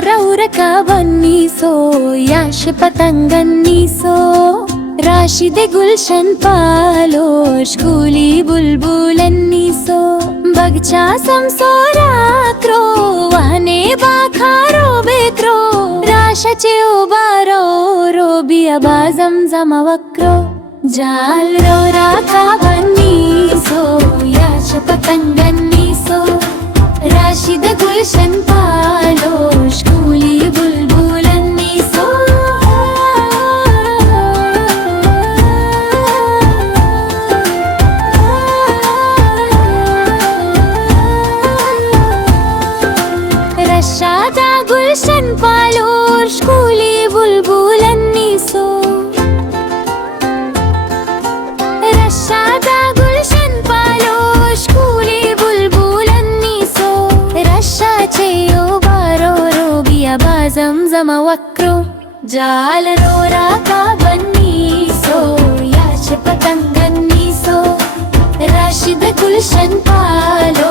रौरका बन्नी so Yash पतंगन्नी so Rashid Gulshan पालो स्कूली बुलबुलन्नी so बगचा समसोरा crow वहने बाखारो बेक्रो राशाचे उबारो रोबिया बाजम जमवक्रो जाल रौरका बन्नी सो याश पतंगन्नी सो राशिद गुलशन पालो स्कूली बुलबुलन्नी सो रशादा गुलशन पालो स्कूली बुलबुलन्नी सो रशादा गुलशन पालो स्कूली बुलबुलन्नी सो रशाचे उबारो रोबिया बाजम जमवक्रो जाल रौरका बन्नी सो याश पतंगन्नी सो राशिद गुलशन पालो